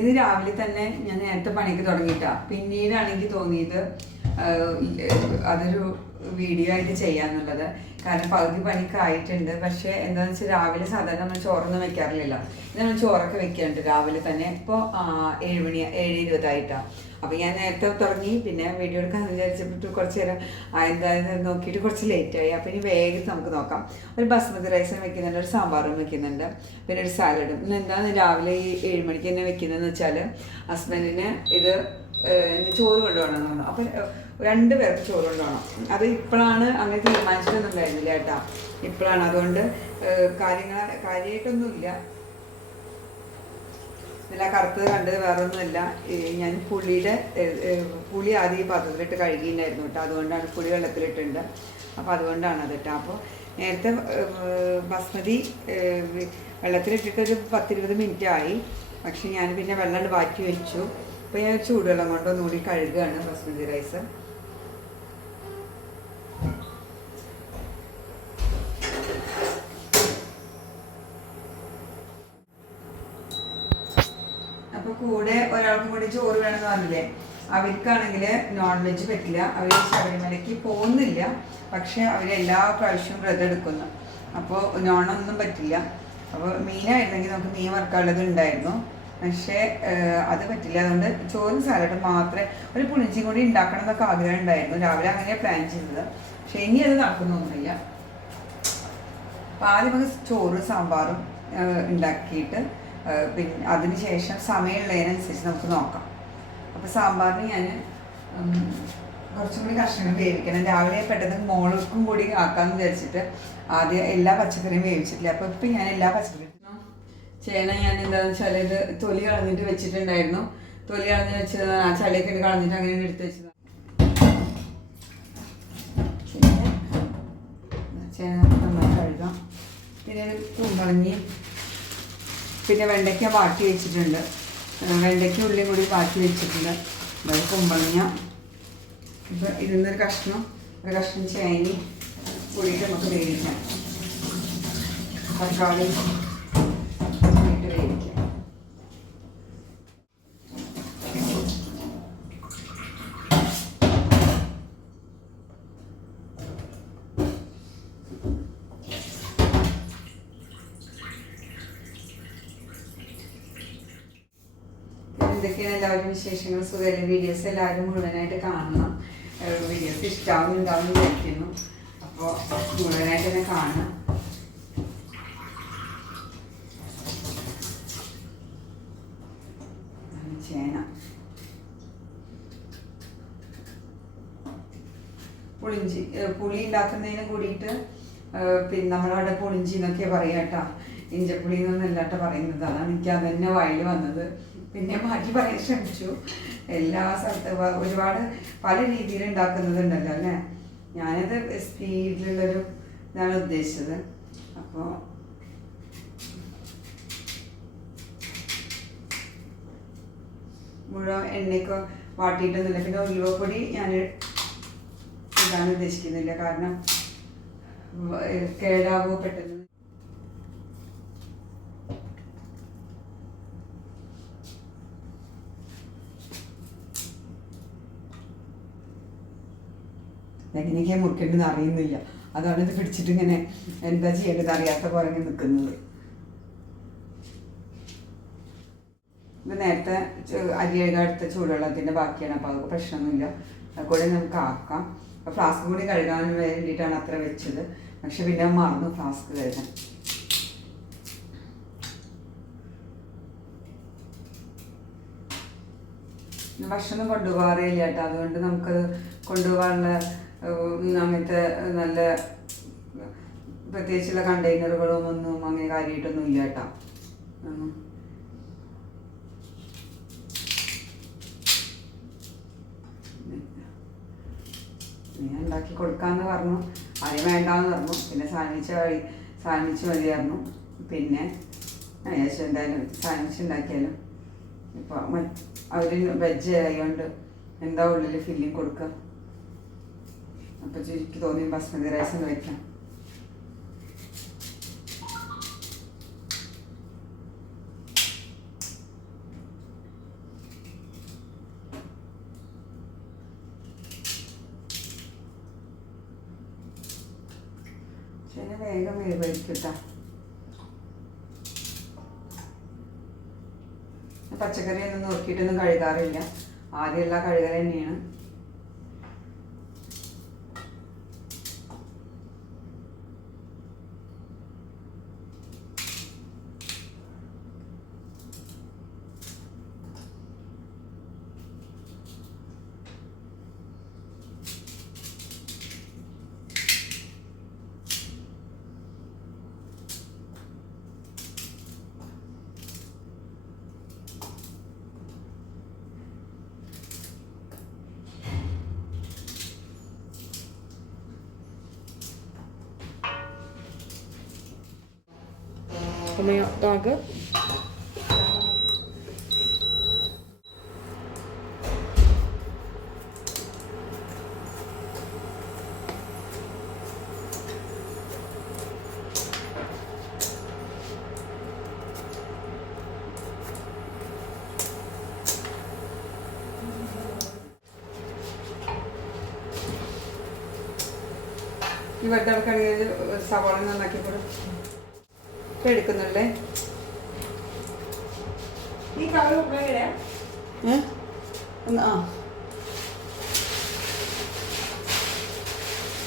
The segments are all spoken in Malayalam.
ഇത് രാവിലെ തന്നെ ഞാൻ നേരത്തെ പണിക്ക് തുടങ്ങിയിട്ടാണ്. പിന്നീടാണെങ്കിൽ തോന്നിയത് അതൊരു വീഡിയോ ആയിട്ട് ചെയ്യാന്നുള്ളത്. കാരണം പകുതി പണിക്ക് ആയിട്ടുണ്ട്. പക്ഷേ എന്താണെന്ന് വെച്ചാൽ രാവിലെ സാധാരണ നമ്മൾ ചോറൊന്നും വെക്കാറില്ലല്ലോ. നമ്മൾ ചോറൊക്കെ വെക്കാറുണ്ട് രാവിലെ തന്നെ. ഇപ്പോൾ 7:20 അപ്പോൾ ഞാൻ നേരത്തെ തുടങ്ങി. പിന്നെ വീഡിയോ എടുക്കാൻ വിചാരിച്ചപ്പോൾ കുറച്ച് നേരം എന്തായാലും നോക്കിയിട്ട് കുറച്ച് ലേറ്റായി. അപ്പോൾ ഇനി വേഗം നമുക്ക് നോക്കാം. ഒരു ബസ്മതി റൈസും വെക്കുന്നുണ്ട്, ഒരു സാമ്പാറും വെക്കുന്നുണ്ട്, പിന്നെ ഒരു സാലഡും. ഇന്ന് എന്താണ് രാവിലെ ഈ 7 മണിക്ക് തന്നെ വെക്കുന്നതെന്ന് വെച്ചാൽ ഹസ്ബൻഡിന് ഇത് ചോറ് കൊണ്ടുപോകണമെന്ന് പറഞ്ഞു. അപ്പോൾ 2 പേർക്ക് ചോറ് കൊണ്ടുപോകണം. അത് ഇപ്പോഴാണ് അങ്ങനെ തീരുമാനിച്ചിട്ടൊന്നുണ്ടായിരുന്നില്ല കേട്ടോ. ഇപ്പോഴാണ്. അതുകൊണ്ട് കാര്യമായിട്ടൊന്നുമില്ല. ഇതിൽ കറുത്തത് കണ്ടത് വേറൊന്നുമില്ല. ഞാൻ പുളി ആദ്യം ഈ പാത്രത്തിലിട്ട് കഴുകിയിട്ടുണ്ടായിരുന്നു കേട്ടോ. അതുകൊണ്ടാണ് പുളി വെള്ളത്തിലിട്ടുണ്ട്. അപ്പോൾ അതുകൊണ്ടാണ് അത് കേട്ടോ. അപ്പോൾ നേരത്തെ ബസ്മതി വെള്ളത്തിലിട്ടിട്ട് ഒരു 10-20 മിനിറ്റ് ആയി. പക്ഷെ ഞാൻ പിന്നെ വെള്ളം മാറ്റി വെച്ചു. അപ്പോൾ ഞാൻ ചൂടുവെള്ളം കൊണ്ട് ഒന്നുകൂടി കഴുകുകയാണ് ബസ്മതി റൈസ്. അപ്പോൾ കൂടെ ഒരാൾക്കും കൂടി ചോറ് വേണമെന്ന് പറഞ്ഞില്ലേ. അവർക്കാണെങ്കിൽ നോൺ വെജ് പറ്റില്ല. അവർ ശബരിമലയ്ക്ക് പോകുന്നില്ല. പക്ഷെ അവർ എല്ലാ പ്രാവശ്യവും വ്രതം എടുക്കുന്നു. അപ്പോൾ നോണൊന്നും പറ്റില്ല. അപ്പോൾ മീനായിരുന്നെങ്കിൽ നമുക്ക് മീൻ വറുക്കാനുള്ളത് ഉണ്ടായിരുന്നു. പക്ഷേ അത് പറ്റില്ല. അതുകൊണ്ട് ചോറും സാലഡും മാത്രമേ, ഒരു പുളിഞ്ചിയും കൂടി ഉണ്ടാക്കണം എന്നൊക്കെ ആഗ്രഹം ഉണ്ടായിരുന്നു. രാവിലെ അങ്ങനെയാണ് പ്ലാൻ ചെയ്തത്. പക്ഷെ ഇനി അത് നടക്കുന്നൊന്നുമില്ല. അപ്പോൾ ആദ്യം നമുക്ക് ചോറും സാമ്പാറും ഉണ്ടാക്കിയിട്ട് പിന്നെ അതിന് ശേഷം സമയമുള്ളതിനനുസരിച്ച് നമുക്ക് നോക്കാം. അപ്പോൾ സാമ്പാറിന് ഞാൻ കുറച്ചും കൂടി കഷ്ണങ്ങൾ വേവിക്കണം. രാവിലെ പെട്ടെന്ന് മോൾക്കും കൂടി ആക്കാമെന്ന് വിചാരിച്ചിട്ട് ആദ്യം എല്ലാ പച്ചക്കറിയും വേവിച്ചിട്ടില്ല. അപ്പോൾ ഇപ്പം ഞാൻ എല്ലാ പച്ചക്കറിയും ചെയ്യണം. ഞാൻ എന്താണെന്ന് വെച്ചാൽ ഇത് തൊലി കളഞ്ഞിട്ട് വെച്ചിട്ടുണ്ടായിരുന്നു. തൊലി കളഞ്ഞ് വെച്ചത് ആ ചളിയൊക്കെ കളഞ്ഞിട്ട് അങ്ങനെ എടുത്ത് വെച്ചതാണ്. ചേന നന്നായി കഴുകാം. പിന്നെ കുമ്പളങ്ങി, പിന്നെ വെണ്ടയ്ക്ക വാട്ടി വെച്ചിട്ടുണ്ട്. വെണ്ടയ്ക്ക ഉള്ളിയും കൂടി വാട്ടി വെച്ചിട്ടുണ്ട്. അതായത് കുമ്പളങ്ങ. ഇപ്പം ഇതിന്നൊരു കഷ്ണം ചേനി കൂടിയിട്ട് നമുക്ക് വേവിക്കാം. തക്കാളി ഇട്ട് വേവിക്കാം. എന്തൊക്കെയാണ് എല്ലാവരും വിശേഷങ്ങൾ? സുഖം. വീഡിയോസ് എല്ലാവരും മുഴുവനായിട്ട് കാണണം. വീഡിയോസ് ഇഷ്ടമാവുന്നുണ്ടാവും വിചാരിക്കുന്നു. അപ്പോൾ മുഴുവനായിട്ട് തന്നെ കാണണം. ചേന പുളി ഉണ്ടാക്കുന്നതിന് കൂടിയിട്ട് പിന്നെ നമ്മളവിടെ പുളിഞ്ചി എന്നൊക്കെ പറയാം കേട്ടോ. ഇഞ്ചപ്പുളി എന്നൊന്നല്ല കേട്ടോ പറയുന്നത്. അതാണ് എനിക്ക് അത് തന്നെ വായിൽ വന്നത്. പിന്നെ മാറ്റി പറയാൻ ശ്രമിച്ചു. എല്ലാ സ്ഥലത്തും ഒരുപാട് പല രീതിയിൽ ഉണ്ടാക്കുന്നതുണ്ടല്ലോ അല്ലേ. ഞാനത് സ്പീഡിലുള്ളൊരു ഇതാണ് ഉദ്ദേശിച്ചത്. അപ്പോൾ മുഴുവൻ എണ്ണയൊക്കെ വാട്ടിയിട്ടൊന്നുമില്ല. പിന്നെ ഉലുവപ്പൊടി ഞാൻ ഇടാൻ ഉദ്ദേശിക്കുന്നില്ല. കാരണം കേടാവോ പെട്ടെന്ന്. എങ്ങനെയൊക്കെ മുറിക്കേണ്ടതെന്ന് അറിയുന്നില്ല. അതാണ് ഇത് പിടിച്ചിട്ട് ഇങ്ങനെ എന്താ ചെയ്യേണ്ടത് അറിയാത്ത പോലെ നിൽക്കുന്നത്. ഇത് നേരത്തെ അരി കഴുകാൻ ചൂടുവെള്ളത്തിൻ്റെ ബാക്കിയാണ്. അപ്പോൾ അതൊക്കെ പ്രശ്നമൊന്നുമില്ല. അതുകൂടെ നമുക്ക് ആക്കാം. അപ്പോൾ ഫ്ലാസ്ക് കൂടി കഴുകാൻ വേണ്ടിയിട്ടാണ് അത്ര വെച്ചത്. പക്ഷെ പിന്നെ മറന്നു ഫ്ലാസ്ക് കഴുകാൻ. ഭക്ഷണം കൊണ്ടുപോകാറില്ല കേട്ടോ. അതുകൊണ്ട് നമുക്കത് കൊണ്ടുപോകാനുള്ള അങ്ങനത്തെ നല്ല പ്രത്യേകിച്ചുള്ള കണ്ടെയ്നറുകളും ഒന്നും അങ്ങനെ കാര്യമായിട്ടൊന്നും ഇല്ല കേട്ടോ. ഞാൻ ഉണ്ടാക്കി കൊടുക്കാമെന്ന് പറഞ്ഞു. ആദ്യം വേണ്ടാന്ന് പറഞ്ഞു. പിന്നെ സാധനിച്ച് മതിയായിരുന്നു. പിന്നെ വിചാരിച്ചു എന്തായാലും സാധനിച്ച് ഉണ്ടാക്കിയാലും. ഇപ്പോൾ അവർ വെജ് ആയതുകൊണ്ട് എന്താ ഉള്ളിൽ ഫില്ലിങ് കൊടുക്കുക. അപ്പോൾ എനിക്ക് തോന്നി ബസ്മതി റൈസ് കഴിക്കാം. വേഗം വേവായിരിക്കട്ടാ. പച്ചക്കറി ഒന്നും നോക്കിയിട്ടൊന്നും കഴുകാറില്ല, ആദ്യമുള്ള കഴുകൽ തന്നെയാണ്. Kommer jag dagar? ഈ വെട്ടടക്കണെങ്കിൽ സവാള നന്നാക്കിക്കൊടും എടുക്കുന്നുള്ളേ. ഈ കളർ ഉപയോഗ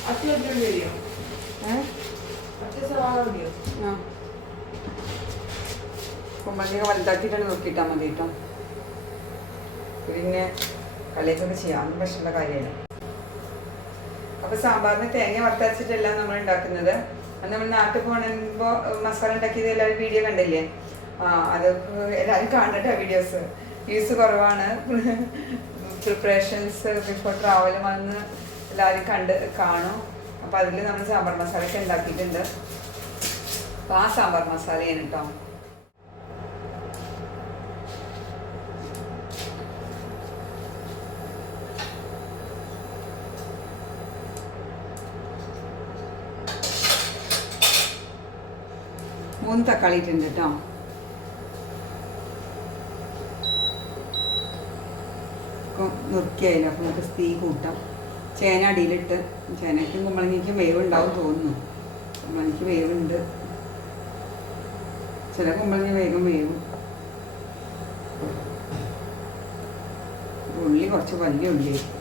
അത്യാവശ്യം വരിയോ? അത്യാവശ്യം കുമ്പളങ്ങ വലുതാക്കിയിട്ടാണ് നോക്കിയിട്ടാൽ മതി കേട്ടോ. പിന്നെ കളിയൊക്കെ ചെയ്യാൻ പ്രശ്നമുള്ള കാര്യമാണ്. അപ്പോൾ സാമ്പാറിന് തേങ്ങ വറുത്തരച്ചിട്ടല്ല നമ്മൾ ഉണ്ടാക്കുന്നത്. അത് നമ്മൾ നാട്ടിൽ പോകുമ്പോൾ മസാല ഉണ്ടാക്കിയത് എല്ലാവരും വീഡിയോ കണ്ടില്ലേ? അത് എല്ലാവരും കാണട്ടെ വീഡിയോസ്. വ്യൂസ് കുറവാണ്. പ്രിപ്പറേഷൻസ് ബിഫോർ ട്രാവൽ വന്ന് എല്ലാവരും കാണും. അപ്പോൾ അതിൽ നമ്മൾ സാമ്പാർ മസാലയൊക്കെ ഉണ്ടാക്കിയിട്ടുണ്ട്. അപ്പോൾ ആ സാമ്പാർ മസാലയാണ് കേട്ടോ. മൂന്ന് തക്കാളി ഇട്ടുണ്ട് കേട്ടോ. നുറുക്കിയായില്ല. അപ്പോൾ നമുക്ക് തീ കൂട്ടാം. ചേന അടിയിലിട്ട്, ചേനയ്ക്കും കുമ്പളങ്ങയ്ക്കും വേവുണ്ടാവും തോന്നുന്നു. കുമ്പളങ്ങയ്ക്ക് വേവുണ്ട്. ചില കുമ്പളങ്ങ വേഗം വേവും. ഉള്ളി കുറച്ച് വലിയ ഉള്ളിയായിരിക്കും.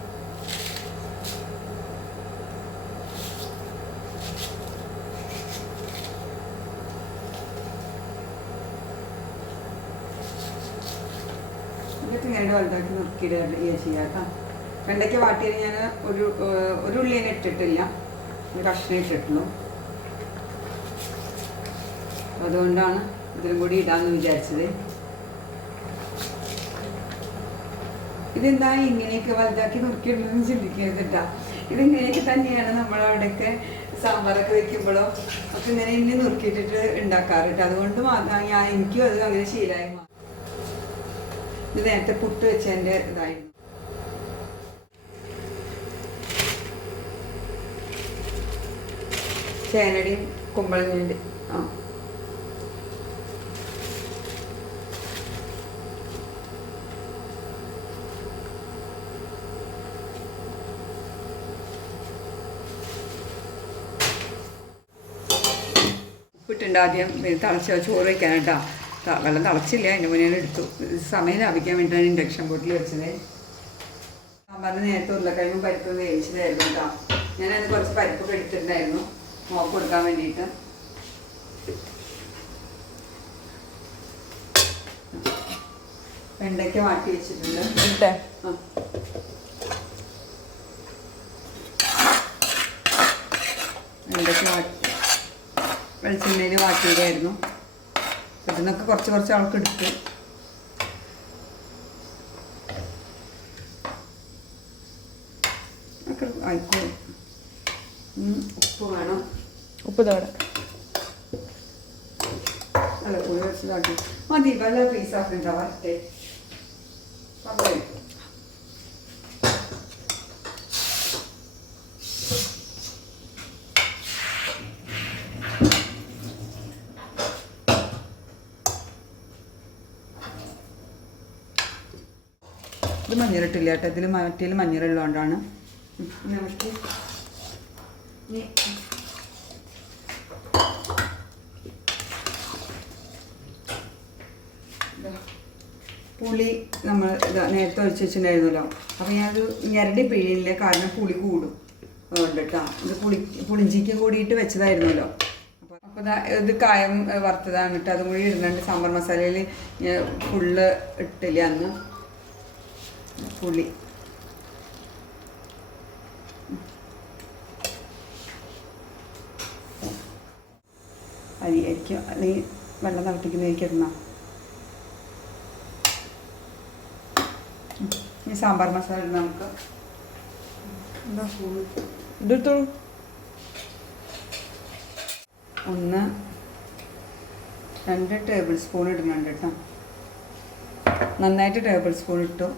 ഇങ്ങനെ വലുതാക്കി നുറുക്കിയിടുക ചെയ്യാം കേട്ടോ. വെണ്ടയ്ക്ക് വാട്ടിയത് ഞാൻ ഒരു ഉള്ളി തന്നെ ഇട്ടിട്ടില്ല, ഒരു കഷ്ണം ഇട്ടിട്ടുള്ളൂ. അതുകൊണ്ടാണ് ഇതിലും കൂടി ഇടാമെന്ന് വിചാരിച്ചത്. ഇതെന്താ ഇങ്ങനെയൊക്കെ വലുതാക്കി നുറുക്കിയിടണമെന്ന് ചിന്തിക്കരുത് കേട്ടോ. ഇതിങ്ങനെയൊക്കെ തന്നെയാണ് നമ്മളവിടെയൊക്കെ സാമ്പാറൊക്കെ വെക്കുമ്പോഴോ ഒക്കെ ഇങ്ങനെ ഇനി നുറുക്കിയിട്ടിട്ട് ഉണ്ടാക്കാറ് കേട്ടോ. അതുകൊണ്ട് എനിക്കും അത് അങ്ങനെ ശീലമായി. ഇത് നേരത്തെ പുട്ട് വെച്ചതിൻ്റെ ഇതായിരുന്നു. ചേനടിയും കുമ്പളങ്ങൻ്റെ ഉപ്പിട്ടുണ്ട്. ആദ്യം തിളച്ച ചോറ് വയ്ക്കാൻ കേട്ടോ. വെള്ളം തിളച്ചില്ല, അതിൻ്റെ മുന്നേ എടുത്തു. സമയം ലാഭിക്കാൻ വേണ്ടിയിട്ടാണ് ഇൻഡക്ഷൻ പോട്ടിൽ വെച്ചത്. സാമ്പാറിന് നേരത്തെ ഉരുളക്കിഴങ്ങും പരിപ്പും വേവിച്ചതായിരുന്നു കേട്ടോ. ഞാനത് കുറച്ച് പരിപ്പൊക്കെ എടുത്തിട്ടുണ്ടായിരുന്നു മോക്ക് കൊടുക്കാൻ വേണ്ടിയിട്ട്. വെണ്ടയ്ക്ക വാട്ടി വെച്ചിട്ടുണ്ട്. വെണ്ടയ്ക്ക വെളിച്ചെണ്ണയിൽ വാട്ടിയതായിരുന്നു. ഇതിന്നൊക്കെ കുറച്ച് ആൾക്ക് എടുത്ത് ഒക്കെ ആയിക്കോളും. ഉപ്പ് വേണം. ഉപ്പ് തോടെ അല്ല പുളി വെച്ചതാക്കി മതി. വല്ല പീസാക്കുന്നുണ്ടോ വരട്ടെ. ഇത് മഞ്ഞളിട്ടില്ല കേട്ടോ. ഇതിൽ മറ്റേൽ മഞ്ഞളുള്ളതുകൊണ്ടാണ്. പുളി നമ്മൾ നേരത്തെ ഒഴിച്ച് വെച്ചിട്ടുണ്ടായിരുന്നല്ലോ. അപ്പോൾ ഞാനത് ഞരടി പിഴിയില്ല, കാരണം പുളി കൂടും അതുകൊണ്ട് കേട്ടോ. ഇത് പുളിഞ്ചിക്ക് കൂടിയിട്ട് വെച്ചതായിരുന്നല്ലോ. അപ്പോൾ ഇത് കായം വറുത്തതാണ് കേട്ടോ. അതും കൂടി ഇടുന്നുണ്ട്. സാമ്പാർ മസാലയിൽ ഫുള്ള് ഇട്ടില്ല അന്ന്. പുളി അരിയായിരിക്കും, അല്ലെങ്കിൽ വെള്ളം തിളപ്പിക്കുന്നതായിരിക്കും ഇടണം. ഈ സാമ്പാർ മസാല ഇടുന്ന നമുക്ക് എന്താ ഇതെടുത്തോളൂ. 1-2 ടേബിൾ സ്പൂൺ ഇടുന്നുണ്ട് കേട്ടോ. നന്നായിട്ട് ടേബിൾ സ്പൂൺ ഇട്ടു.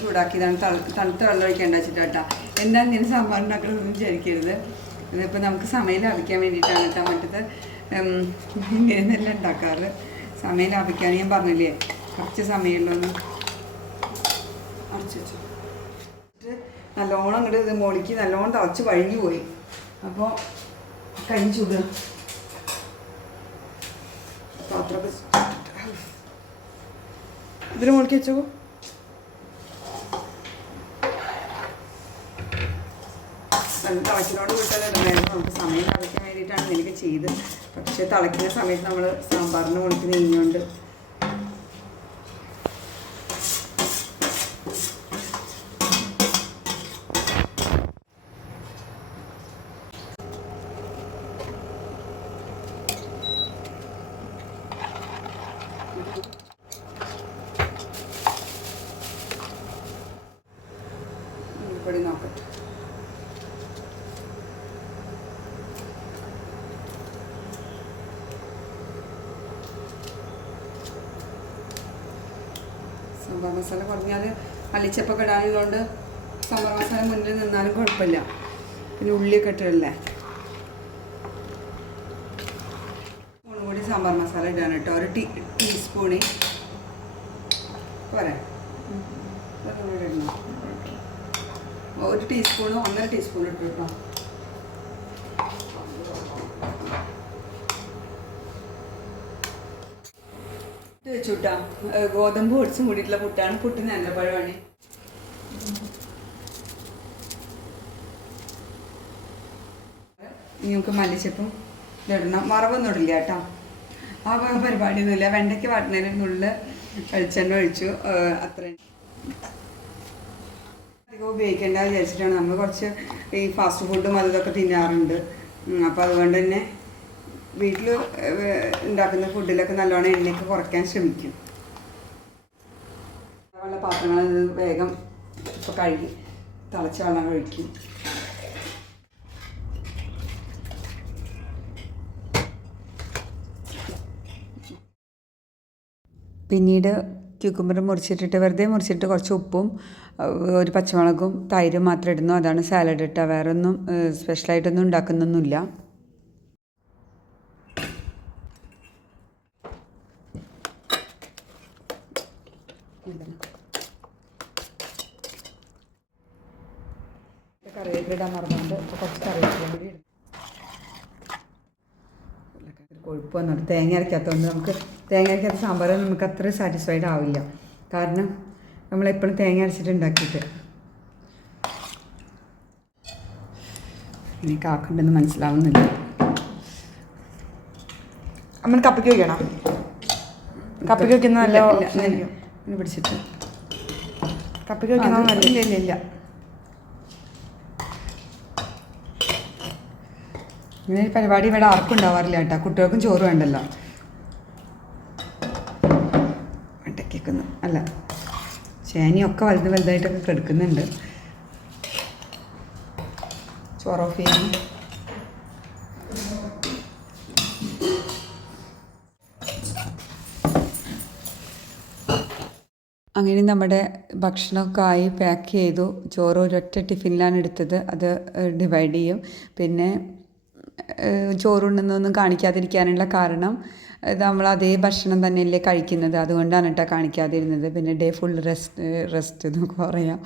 ചൂടാക്കിയതാണ്. തണുത്ത വെള്ളം ഒഴിക്കേണ്ട വെച്ചിട്ട് കേട്ടോ. എന്താണ് ഇങ്ങനെ സാമ്പാർ ഉണ്ടാക്കണമെന്ന് വിചാരിക്കരുത്. ഇതിപ്പോൾ നമുക്ക് സമയം ലാഭിക്കാൻ വേണ്ടിയിട്ടാണ് കേട്ടോ. മറ്റത് ഇങ്ങനെയെല്ലാം ഉണ്ടാക്കാറ്. സമയം ലാഭിക്കാൻ ഞാൻ പറഞ്ഞില്ലേ, കുറച്ച് സമയമുള്ളൂ. അടച്ചു വെച്ചു നല്ലോണം അങ്ങോട്ട് ഇത് മോളിക്ക് നല്ലോണം തിളച്ച് വഴിഞ്ഞു പോയി. അപ്പോൾ കഴിഞ്ഞ് ചൂടുക. പാത്രമൊക്കെ ഇതിന് മുകളിൽ വെച്ചോ. തിളച്ചിനോട് വിട്ടാലിടണമായിരുന്നു. നമുക്ക് സമയം ലാഭിക്കാൻ വേണ്ടിയിട്ടാണ് എനിക്ക് ചെയ്ത്. പക്ഷെ തിളയ്ക്കുന്ന സമയത്ത് നമ്മൾ സാമ്പാറിന് മുകളിൽ നീങ്ങിയോണ്ട് ഇവിടെ നോക്കട്ടെ. സാമ്പാർ മസാല കുറഞ്ഞാൽ മല്ലിച്ചപ്പൊക്കെ ഇടാനുള്ളതുകൊണ്ട് സാമ്പാർ മസാല മുന്നിൽ നിന്നാലും കുഴപ്പമില്ല. പിന്നെ ഉള്ളിയൊക്കെ ഇട്ടല്ലേ. സ്പൂണും കൂടി സാമ്പാർ മസാല ഇടാൻ കേട്ടോ. ഒരു ടീസ്പൂണ് പോരെ, ഇടണോ? 1 ടീസ്പൂണോ 1.5 ടീസ്പൂൺ ഇട്ടു കേട്ടോ. വെച്ചുട്ടാ ഗോതമ്പ് പൊടിച്ചും കൂടിയിട്ടുള്ള പുട്ടാണ്. പുട്ടിന് നല്ല പഴമാണ്. നമുക്ക് മല്ലിച്ചപ്പും ഇടണം. വറവൊന്നും ഇടില്ല കേട്ടോ. ആ പരിപാടിയൊന്നുമില്ല. വെണ്ടയ്ക്ക് വാട്ടുന്നതിനുള്ളിൽ വെളിച്ചെണ്ണ ഒഴിച്ചു, അത്രയും. അധികം ഉപയോഗിക്കേണ്ട വിചാരിച്ചിട്ടാണ്. നമ്മൾ കുറച്ച് ഈ ഫാസ്റ്റ് ഫുഡും അതൊക്കെ തിന്നാറുണ്ട്. അപ്പോൾ അതുകൊണ്ട് തന്നെ വീട്ടിൽ ഉണ്ടാക്കുന്ന ഫുഡിലൊക്കെ നല്ലോണം എണ്ണയൊക്കെ കുറയ്ക്കാൻ ശ്രമിക്കും. വെള്ള പാത്രങ്ങൾ വേഗം ഇപ്പോൾ കഴുകി തിളച്ച വെള്ളം ഒഴിക്കും. പിന്നീട് ക്യൂക്കുംബർ മുറിച്ചിട്ടിട്ട് വെറുതെ മുറിച്ചിട്ട് കുറച്ച് ഉപ്പും ഒരു പച്ചമുളകും തൈരും മാത്രം ഇടുന്നു. അതാണ് സാലഡ് ഇട്ട. വേറെ ഒന്നും സ്പെഷ്യലായിട്ടൊന്നും ഉണ്ടാക്കുന്നൊന്നുമില്ല. കറിവേപ്പില ഇടാൻ മറന്നുണ്ട്. അപ്പോൾ കുറച്ച് കറിവേപ്പില കൂടി ഇടും. കൊഴുപ്പ് വന്നിട്ട് തേങ്ങ അരയ്ക്കാത്തതുകൊണ്ട് നമുക്ക് തേങ്ങ അരയ്ക്കാത്ത സാമ്പാർ നമുക്ക് അത്ര സാറ്റിസ്ഫൈഡ് ആവില്ല. കാരണം നമ്മളെപ്പോഴും തേങ്ങ അരച്ചിട്ട് ഉണ്ടാക്കിയിട്ട് ഇനി കാക്കുണ്ടെന്ന് മനസ്സിലാവുന്നില്ല. അമ്മ കപ്പയ്ക്ക് വയ്ക്കണം. കപ്പയ്ക്ക് വയ്ക്കുന്ന നല്ല ഇങ്ങനെ പിടിച്ചിട്ട് കപ്പയ്ക്ക് വയ്ക്കുന്ന നല്ല. ഇല്ല ഇങ്ങനെ ഒരു പരിപാടി ഇവിടെ ആർക്കും ഉണ്ടാവാറില്ല കേട്ടോ. കുട്ടികൾക്കും ചോറ് വേണ്ടല്ലോ. വെണ്ടയ്ക്കൊന്ന് അല്ല, ചേനയൊക്കെ വലുതായിട്ടൊക്കെ കിടക്കുന്നുണ്ട്. ചോറ് ഓഫ് ചെയ്യാൻ അങ്ങനെ നമ്മുടെ ഭക്ഷണമൊക്കെ ആയി പാക്ക് ചെയ്തു. ചോറ് ഒരൊറ്റ ടിഫിനിലാണ് എടുത്തത്. അത് ഡിവൈഡ് ചെയ്യും. പിന്നെ ചോറുണ്ടെന്നൊന്നും കാണിക്കാതിരിക്കാനുള്ള കാരണം നമ്മൾ അതേ ഭക്ഷണം തന്നെയല്ലേ കഴിക്കുന്നത്, അതുകൊണ്ടാണ് കേട്ടോ കാണിക്കാതിരുന്നത്. പിന്നെ ഡേ ഫുൾ റെസ്റ്റ് എന്നൊക്കെ പറയാം,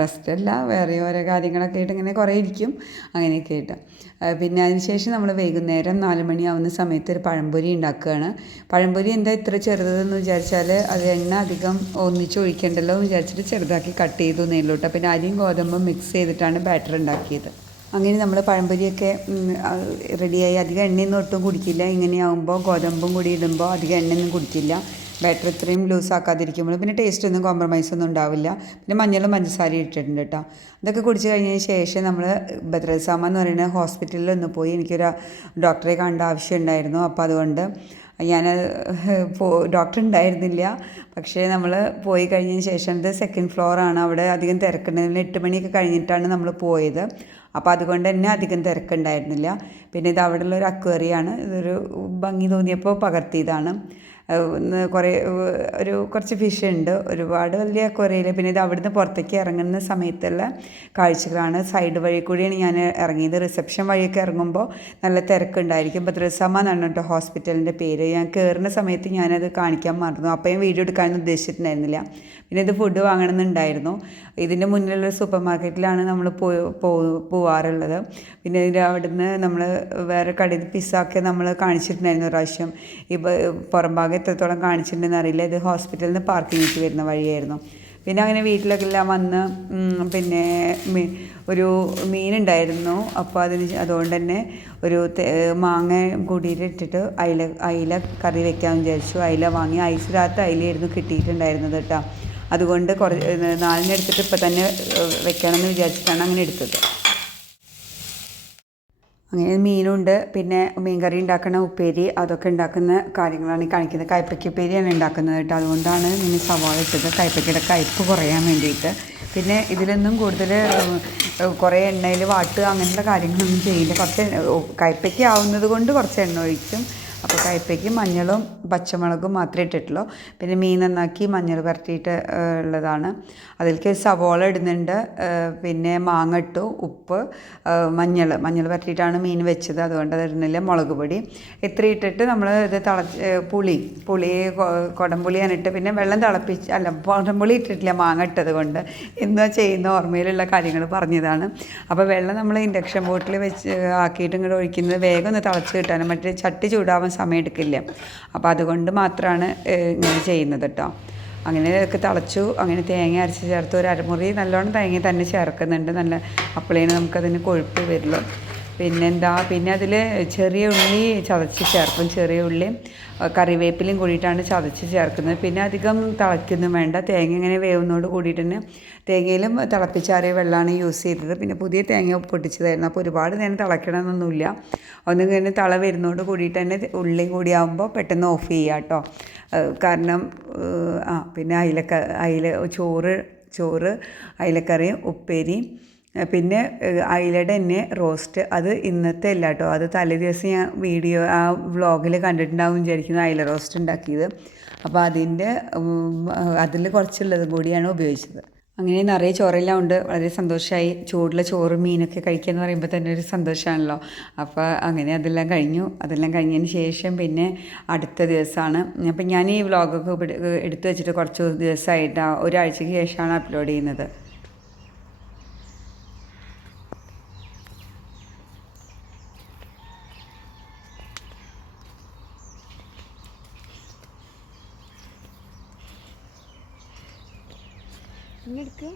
റെസ്റ്റ് അല്ല വേറെ ഓരോ കാര്യങ്ങളൊക്കെ ആയിട്ട് ഇങ്ങനെ കുറേ ഇരിക്കും അങ്ങനെയൊക്കെ ആയിട്ട്. പിന്നെ അതിനുശേഷം നമ്മൾ വൈകുന്നേരം 4 മണിയാവുന്ന സമയത്ത് ഒരു പഴംപൊരി ഉണ്ടാക്കുകയാണ്. പഴംപൊരി എന്താ ഇത്ര ചെറുതെന്ന് വിചാരിച്ചാൽ അത് എണ്ണ അധികം ഒന്നിച്ച് ഒഴിക്കണ്ടല്ലോ എന്ന് വിചാരിച്ചിട്ട് ചെറുതാക്കി കട്ട് ചെയ്തു നെല്ലോട്ട്. പിന്നെ അരിയും ഗോതമ്പും മിക്സ് ചെയ്തിട്ടാണ് ബാറ്റർ ഉണ്ടാക്കിയത്. അങ്ങനെ നമ്മൾ പഴംപൊരിയൊക്കെ റെഡിയായി. അധികം എണ്ണയൊന്നും ഒട്ടും കുടിക്കില്ല. ഇങ്ങനെയാകുമ്പോൾ ഗോതമ്പും കൂടി ഇടുമ്പോൾ അധികം എണ്ണയൊന്നും കുടിക്കില്ല. ബാറ്റർ ഇത്രയും ലൂസ് ആക്കാതിരിക്കുമ്പോൾ പിന്നെ ടേസ്റ്റൊന്നും കോംപ്രമൈസ് ഒന്നും ഉണ്ടാവില്ല. പിന്നെ മഞ്ഞളും പഞ്ചസാരയും ഇട്ടിട്ടുണ്ട് കേട്ടോ. ഇതൊക്കെ കുടിച്ച് കഴിഞ്ഞതിന് ശേഷം നമ്മൾ ബദ്രസാമ എന്ന് പറയുന്ന ഹോസ്പിറ്റലിൽ ഒന്ന് പോയി. എനിക്കൊരു ഡോക്ടറെ കാണേണ്ട ആവശ്യം ഉണ്ടായിരുന്നു. അപ്പോൾ അതുകൊണ്ട് ഞാൻ ഡോക്ടർ ഉണ്ടായിരുന്നില്ല. പക്ഷേ നമ്മൾ പോയി കഴിഞ്ഞതിന് ശേഷം ഇത് 2nd ഫ്ലോറാണ്. അവിടെ അധികം തിരക്കുണ്ടായിരുന്നില്ല. 8 മണിയൊക്കെ കഴിഞ്ഞിട്ടാണ് നമ്മൾ പോയത്. അപ്പോൾ അതുകൊണ്ട് തന്നെ അധികം തിരക്കുണ്ടായിരുന്നില്ല. പിന്നെ ഇത് അവിടെയുള്ള ഒരു അക്വേറിയാണ്. ഇതൊരു ഭംഗി തോന്നിയപ്പോൾ പകർത്തിയതാണ്. കുറച്ച് ഫിഷ് ഉണ്ട്, ഒരുപാട് വലിയ അക്വേറിയയിൽ. പിന്നെ ഇത് അവിടുന്ന് പുറത്തേക്ക് ഇറങ്ങുന്ന സമയത്തുള്ള കാഴ്ചകളാണ്. സൈഡ് വഴി കൂടിയാണ് ഞാൻ ഇറങ്ങിയത്. റിസപ്ഷൻ വഴിയൊക്കെ ഇറങ്ങുമ്പോൾ നല്ല തിരക്കുണ്ടായിരിക്കും. ബദ്രസാമ എന്നാണ് കേട്ടോ ഹോസ്പിറ്റലിൻ്റെ പേര്. ഞാൻ കയറുന്ന സമയത്ത് ഞാനത് കാണിക്കാൻ മറന്നു. അപ്പോൾ ഞാൻ വീഡിയോ എടുക്കാനൊന്നും ഉദ്ദേശിച്ചിട്ടുണ്ടായിരുന്നില്ല. പിന്നെ ഇത് ഫുഡ് വാങ്ങണമെന്നുണ്ടായിരുന്നു. ഇതിൻ്റെ മുന്നിലുള്ള സൂപ്പർ മാർക്കറ്റിലാണ് നമ്മൾ പോവാറുള്ളത്. പിന്നെ ഇതിൻ്റെ അവിടുന്ന് നമ്മൾ വേറെ കടയിൽ പിസ്സയൊക്കെ നമ്മൾ കാണിച്ചിട്ടുണ്ടായിരുന്നു പ്രാവശ്യം. ഇപ്പോൾ പുറം ഭാഗം എത്രത്തോളം കാണിച്ചിട്ടുണ്ടെന്ന് അറിയില്ല. ഇത് ഹോസ്പിറ്റലിൽ നിന്ന് പാർക്കിങ്ങിലേക്ക് വരുന്ന വഴിയായിരുന്നു. പിന്നെ അങ്ങനെ വീട്ടിലൊക്കെ എല്ലാം വന്ന് പിന്നെ ഒരു മീനുണ്ടായിരുന്നു. അപ്പോൾ അതുകൊണ്ട് തന്നെ ഒരു മാങ്ങ കൂടിയിട്ടിട്ട് അയില കറി വെക്കാമെന്ന് വിചാരിച്ചു. അയില വാങ്ങി. ഐസിനകത്ത് അയിലായിരുന്നു കിട്ടിയിട്ടുണ്ടായിരുന്നത് കേട്ടോ. അതുകൊണ്ട് 4 എടുത്തിട്ട് ഇപ്പം തന്നെ വെക്കണമെന്ന് വിചാരിച്ചിട്ടാണ് അങ്ങനെ എടുത്തത്. അങ്ങനെ മീനുണ്ട്. പിന്നെ മീൻകറി ഉണ്ടാക്കുന്ന ഉപ്പേരി അതൊക്കെ ഉണ്ടാക്കുന്ന കാര്യങ്ങളാണ് ഈ കാണിക്കുന്നത്. കയ്പ്പയ്ക്ക ഉപ്പേരിയാണ് ഉണ്ടാക്കുന്നത് കേട്ടോ. അതുകൊണ്ടാണ് ഇങ്ങനെ സവാള ഇട്ടത്, കയ്പ്പയ്ക്കയുടെ കയ്പ്പ് കുറയാൻ വേണ്ടിയിട്ട്. പിന്നെ ഇതിലൊന്നും കൂടുതൽ കുറേ എണ്ണയിൽ വാട്ടുക അങ്ങനെയുള്ള കാര്യങ്ങളൊന്നും ചെയ്യില്ല. കുറച്ച് കയ്പ്പയ്ക്ക ആവുന്നത് കൊണ്ട് കുറച്ച് എണ്ണ ഒഴിക്കും. അപ്പോൾ കയ്പ്പയ്ക്ക് മഞ്ഞളും പച്ചമുളകും മാത്രമേ ഇട്ടിട്ടുള്ളൂ. പിന്നെ മീൻ നന്നാക്കി മഞ്ഞൾ പരട്ടിയിട്ട് ഉള്ളതാണ്. അതിലേക്ക് സവോള ഇടുന്നുണ്ട്. പിന്നെ മാങ്ങ ഇട്ടു, ഉപ്പ്, മഞ്ഞൾ പരട്ടിയിട്ടാണ് മീൻ വെച്ചത്, അതുകൊണ്ട് അത് ഇടുന്നില്ല. മുളക് പൊടി ഇത്ര ഇട്ടിട്ട് നമ്മൾ ഇത് പുളി കുടംപുളിയാണ് ഇട്ട്. പിന്നെ വെള്ളം കുടംപുളി ഇട്ടിട്ടില്ല, മാങ്ങ ഇട്ടത് കൊണ്ട്. എന്താ ചെയ്യുന്ന ഓർമ്മയിലുള്ള കാര്യങ്ങൾ പറഞ്ഞതാണ്. അപ്പോൾ വെള്ളം നമ്മൾ ഇൻഡക്ഷൻ ബോട്ടിൽ വെച്ച് ആക്കിയിട്ട് ഇങ്ങോട്ട് ഒഴിക്കുന്നത് വേഗം ഒന്ന് തിളച്ച് കിട്ടാനും. മറ്റേ ചട്ടി ചൂടാവാൻ സമയം എടുക്കില്ല. അപ്പോൾ അതുകൊണ്ട് മാത്രമാണ് ഇങ്ങനെ ചെയ്യുന്നത് കേട്ടോ. അങ്ങനെ ഒക്കെ തിളച്ചു. അങ്ങനെ തേങ്ങ അരച്ച് ചേർത്ത് ഒരു അരമുറി നല്ലോണം തേങ്ങ തന്നെ ചേർക്കുന്നുണ്ട്. നല്ല അപ്പോഴേന് നമുക്കതിന് കൊഴുപ്പ് വരുള്ളൂ. പിന്നെ അതിൽ ചെറിയ ഉള്ളി ചതച്ച് ചേർക്കും. ചെറിയ ഉള്ളിയും കറിവേപ്പിലയും കൂടിയിട്ടാണ് ചതച്ച് ചേർക്കുന്നത്. പിന്നെ അധികം തിളയ്ക്കൊന്നും വേണ്ട. തേങ്ങ ഇങ്ങനെ വേവുന്നതോട് കൂടിയിട്ട് തന്നെ തേങ്ങയിലും തിളപ്പിച്ചാറിയ വെള്ളമാണ് യൂസ് ചെയ്തത്. പിന്നെ പുതിയ തേങ്ങ പൊട്ടിച്ചതായിരുന്നു. അപ്പോൾ ഒരുപാട് നേരം തിളയ്ക്കണമെന്നൊന്നുമില്ല. ഒന്നിങ്ങനെ തിള വരുന്നതോട് കൂടിയിട്ട് തന്നെ ഉള്ളിയും കൂടി ആകുമ്പോൾ പെട്ടെന്ന് ഓഫ് ചെയ്യുക കേട്ടോ. കാരണം പിന്നെ ചോറ് അയിലക്കറിയും ഉപ്പേരിയും പിന്നെ അയിലയുടെ തന്നെ റോസ്റ്റ്. അത് ഇന്നത്തെ അല്ല കേട്ടോ, അത് തലേ ദിവസം ഞാൻ വ്ളോഗിൽ കണ്ടിട്ടുണ്ടാവും വിചാരിക്കുന്നു, അയില റോസ്റ്റ് ഉണ്ടാക്കിയത്. അപ്പോൾ അതിൽ കുറച്ചുള്ളതും കൂടിയാണ് ഉപയോഗിച്ചത്. അങ്ങനെ നിറയെ ചോറെല്ലാം ഉണ്ട്. വളരെ സന്തോഷമായി. ചൂടുള്ള ചോറും മീനൊക്കെ കഴിക്കുക എന്ന് പറയുമ്പോൾ തന്നെ ഒരു സന്തോഷമാണല്ലോ. അപ്പോൾ അങ്ങനെ അതെല്ലാം കഴിഞ്ഞതിന് ശേഷം പിന്നെ അടുത്ത ദിവസമാണ്. അപ്പം ഞാൻ ഈ വ്ളോഗൊക്കെ എടുത്തു വെച്ചിട്ട് കുറച്ച് ദിവസമായിട്ട് ഒരാഴ്ചയ്ക്ക് ശേഷമാണ് അപ്ലോഡ് ചെയ്യുന്നത്. എടുക്കുക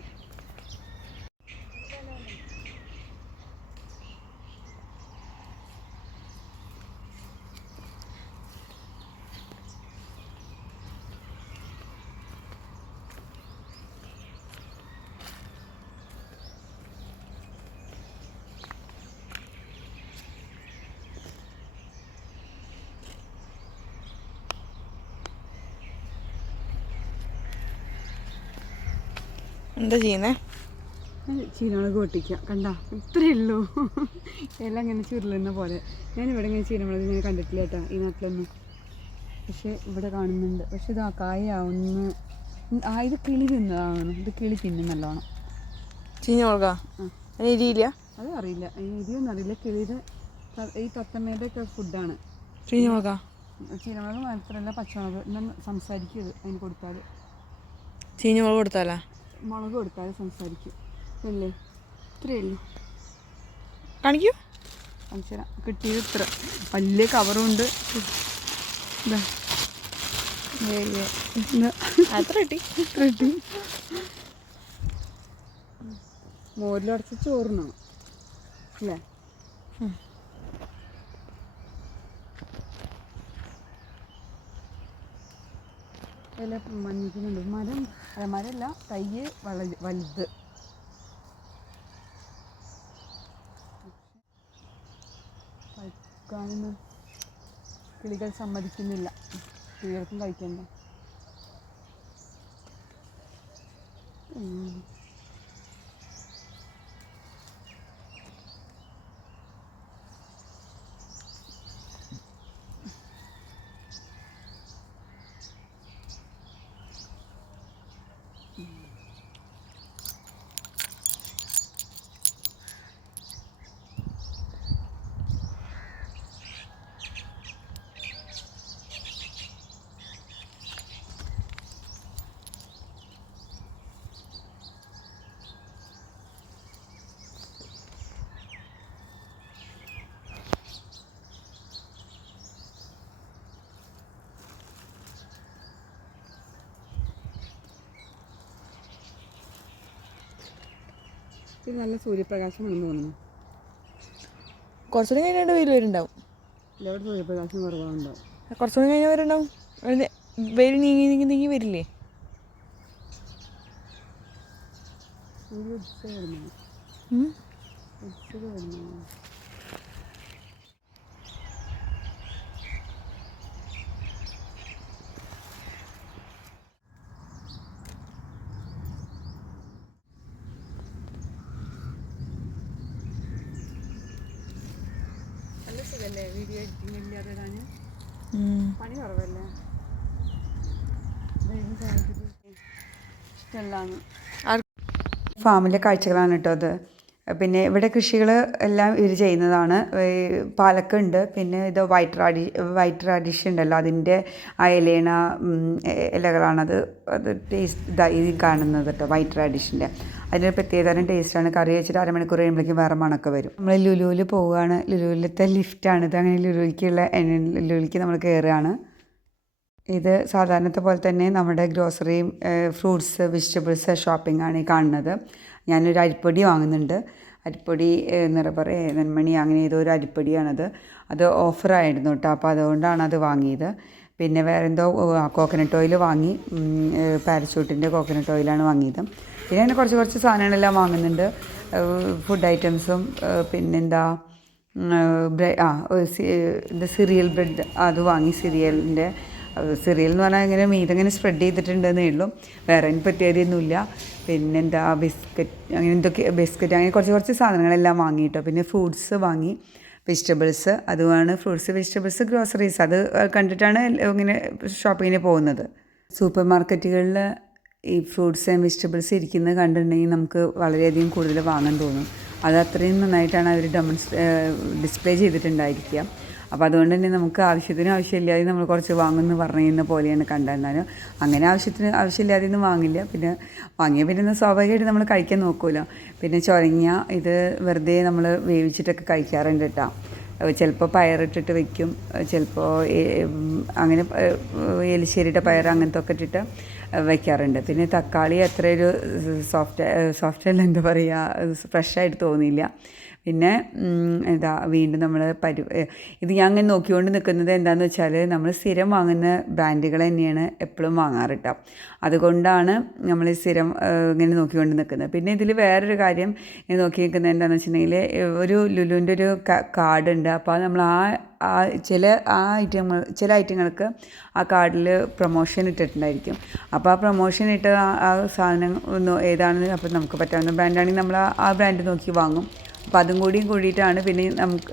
എന്താ ചെയ്യുന്നേ? ചീനമുളക് പൊട്ടിക്കുക. കണ്ട ഇത്രയേ ഉള്ളൂ. എല്ലാം ഇങ്ങനെ ചുരുളുന്ന പോലെ. ഞാനിവിടെ ഇങ്ങനെ ചീനമുളക് ഇങ്ങനെ കണ്ടിട്ടില്ല കേട്ടോ ഈ നാട്ടിലൊന്നും. പക്ഷേ ഇവിടെ കാണുന്നുണ്ട്. പക്ഷെ ഇത് കായാവുന്ന ഇത് കിളി തിന്നതാകണം. ഇത് കിളി തിന്നും നല്ലോണം. ചീനമുളകാ? എരിയില്ല? അത് അറിയില്ല, എരിയൊന്നും അറിയില്ല. കിളിയുടെ ഈ തത്തമ്മയുടെ ഒക്കെ ഫുഡാണ്. ചീനമുളകാ? ചീനമുളക് മാത്രമല്ല, പച്ചമുളക്. എന്നാൽ സംസാരിക്കും അതിന് കൊടുത്താൽ. ചീനമുളക് കൊടുത്താലാ? മുളക് കൊടുത്താൽ സംസാരിക്കും. അല്ലേ? ഇത്രയേ ഉള്ളൂ. കാണിക്കൂ. കാണിച്ചു തരാം. കിട്ടിയത് ഇത്ര വലിയ കവറുണ്ട്. അത്ര കിട്ടി. മോരിലടച്ച് ചോറിനോ അല്ലേ? ഇല മഞ്ഞിക്കുന്നുണ്ട്. മരമല്ല, തൈ വലുത്. കഴിക്കാനൊന്നും കിളികൾ സമ്മതിക്കുന്നില്ല. കിളികൾക്കും കഴിക്കണ്ട. ഇത് നല്ല സൂര്യപ്രകാശമാണെന്ന് തോന്നുന്നു. കുറച്ചുകൂടി കഴിഞ്ഞാൽ വെയിൽ വരുന്നുണ്ടാവും. എല്ലാവരും സൂര്യപ്രകാശം കുറവാണുണ്ടാവും. കുറച്ചുകൂടി കഴിഞ്ഞാൽ വരുന്നുണ്ടാവും. വെയിൽ നീങ്ങി വരില്ലേ? നല്ല സുഖമല്ലേ വീഡിയോ എഡിറ്റിംഗ് ഇല്ലാതെ ഇടാൻ? പണി കുറവല്ലേ? ഇഷ്ടമല്ലാന്ന്. ഫാമിലെ കാഴ്ചകളാണ് കേട്ടോ അത്. പിന്നെ ഇവിടെ കൃഷികൾ എല്ലാം ഇവർ ചെയ്യുന്നതാണ്. പാലക്കുണ്ട്, പിന്നെ ഇത് വൈറ്റ് റാഡിഷ് ഉണ്ടല്ലോ, അതിൻ്റെ ആ ഇലകളാണത്. അത് ടേസ്റ്റ് ഇത് കാണുന്നത് കേട്ടോ, വൈറ്റ് റാഡിഷിൻ്റെ. അതിനൊരു പ്രത്യേകതരം ടേസ്റ്റാണ്. കറി വെച്ചിട്ട് അരമണിക്കൂർ കഴിയുമ്പോഴേക്കും വേറെ മണമൊക്കെ വരും. നമ്മൾ ലുലുവിൽ പോവുകയാണ്. ലുലുവിലത്തെ ലിഫ്റ്റാണിത്. അങ്ങനെ ലുലുവിലേക്ക് നമ്മൾ കയറുകയാണ്. ഇത് സാധാരണത്തെ പോലെ തന്നെ നമ്മുടെ ഗ്രോസറിയും ഫ്രൂട്ട്സ് വെജിറ്റബിൾസ് ഷോപ്പിംഗാണ് ഈ കാണുന്നത്. ഞാനൊരു അരിപ്പൊടി വാങ്ങുന്നുണ്ട്. അരിപ്പൊടി നിറപറ നെന്മണി അങ്ങനെ ഏതോ ഒരു അരിപ്പൊടിയാണത്. അത് ഓഫറായിരുന്നു കേട്ടോ, അപ്പോൾ അതുകൊണ്ടാണ് അത് വാങ്ങിയത്. പിന്നെ വേറെ എന്തോ കോക്കനട്ട് ഓയിൽ വാങ്ങി. പാരച്യൂട്ടിൻ്റെ കോക്കനട്ട് ഓയിലാണ് വാങ്ങിയത്. പിന്നെ അങ്ങനെ കുറച്ച് സാധനങ്ങളെല്ലാം വാങ്ങുന്നുണ്ട്. ഫുഡ് ഐറ്റംസും പിന്നെന്താ സിറിയൽ ബ്രെഡ് അത് വാങ്ങി. സിറിയൽ എന്ന് പറഞ്ഞാൽ ഇങ്ങനെ മീതങ്ങനെ സ്പ്രെഡ് ചെയ്തിട്ടുണ്ടെന്നേ ഉള്ളൂ. വേറെ അതിന് പറ്റിയതൊന്നുമില്ല. പിന്നെന്താ ബിസ്ക്കറ്റ് അങ്ങനെ കുറച്ച് സാധനങ്ങളെല്ലാം വാങ്ങിയിട്ടോ. പിന്നെ ഫ്രൂട്ട്സ് വാങ്ങി, വെജിറ്റബിൾസ് അതുമാണ്. ഫ്രൂട്ട്സ് വെജിറ്റബിൾസ് ഗ്രോസറീസ് അത് കണ്ടിട്ടാണ് ഇങ്ങനെ ഷോപ്പിങ്ങിന് പോകുന്നത്. സൂപ്പർ മാർക്കറ്റുകളിൽ ഈ ഫ്രൂട്ട്സ് ആൻഡ് വെജിറ്റബിൾസ് ഇരിക്കുന്നത് കണ്ടിട്ടുണ്ടെങ്കിൽ നമുക്ക് വളരെയധികം കൂടുതൽ വാങ്ങാൻ തോന്നും. അത് അത്രയും നന്നായിട്ടാണ് അവർ ഡിസ്പ്ലേ ചെയ്തിട്ടുണ്ടായിരിക്കുക. അപ്പോൾ അതുകൊണ്ട് തന്നെ നമുക്ക് ആവശ്യമില്ലാതെ നമ്മൾ കുറച്ച് വാങ്ങുമെന്ന് പറയുന്ന പോലെയാണ് കണ്ടെന്നാലും അങ്ങനെ ആവശ്യമില്ലാതെ ഒന്നും വാങ്ങില്ല. പിന്നെ വാങ്ങിയ പിന്നെ സ്വാഭാവികമായിട്ട് നമ്മൾ കഴിക്കാൻ നോക്കുമല്ലോ. പിന്നെ ചൊരങ്ങ ഇത് വെറുതെ നമ്മൾ വേവിച്ചിട്ടൊക്കെ കഴിക്കാറുണ്ട് കേട്ടോ. ചിലപ്പോൾ പയറിട്ടിട്ട് വെക്കും, ചിലപ്പോൾ അങ്ങനെ എലിശ്ശേരിയുടെ പയർ അങ്ങനത്തെ ഒക്കെ ഇട്ടിട്ട് വയ്ക്കാറുണ്ട്. പിന്നെ തക്കാളി അത്രയൊരു സോഫ്റ്റ് അല്ല, എന്താ പറയുക, ഫ്രഷായിട്ട് തോന്നിയില്ല. പിന്നെ വീണ്ടും നമ്മൾ ഇത് ഞാൻ അങ്ങനെ നോക്കിക്കൊണ്ട് നിൽക്കുന്നത് എന്താണെന്ന് വെച്ചാൽ നമ്മൾ സ്ഥിരം വാങ്ങുന്ന ബ്രാൻഡുകൾ തന്നെയാണ് എപ്പോഴും വാങ്ങാറ് കേട്ടോ. അതുകൊണ്ടാണ് നമ്മൾ സ്ഥിരം ഇങ്ങനെ നോക്കിക്കൊണ്ട് നിൽക്കുന്നത്. പിന്നെ ഇതിൽ വേറൊരു കാര്യം നോക്കി നിൽക്കുന്നത് എന്താണെന്ന് വെച്ചിട്ടുണ്ടെങ്കിൽ ഒരു ലുലുവിൻ്റെ ഒരു കാർഡുണ്ട്. അപ്പോൾ നമ്മൾ ചില ഐറ്റങ്ങൾക്ക് ആ കാർഡിൽ പ്രൊമോഷൻ ഇട്ടിട്ടുണ്ടായിരിക്കും. അപ്പോൾ ആ പ്രൊമോഷൻ ഇട്ട ആ സാധനം ഏതാണെന്ന് അപ്പോൾ നമുക്ക് പറ്റാവുന്ന ബ്രാൻഡാണെങ്കിൽ നമ്മൾ ആ ബ്രാൻഡ് നോക്കി വാങ്ങും. അപ്പോൾ അതും കൂടിയിട്ടാണ് പിന്നെ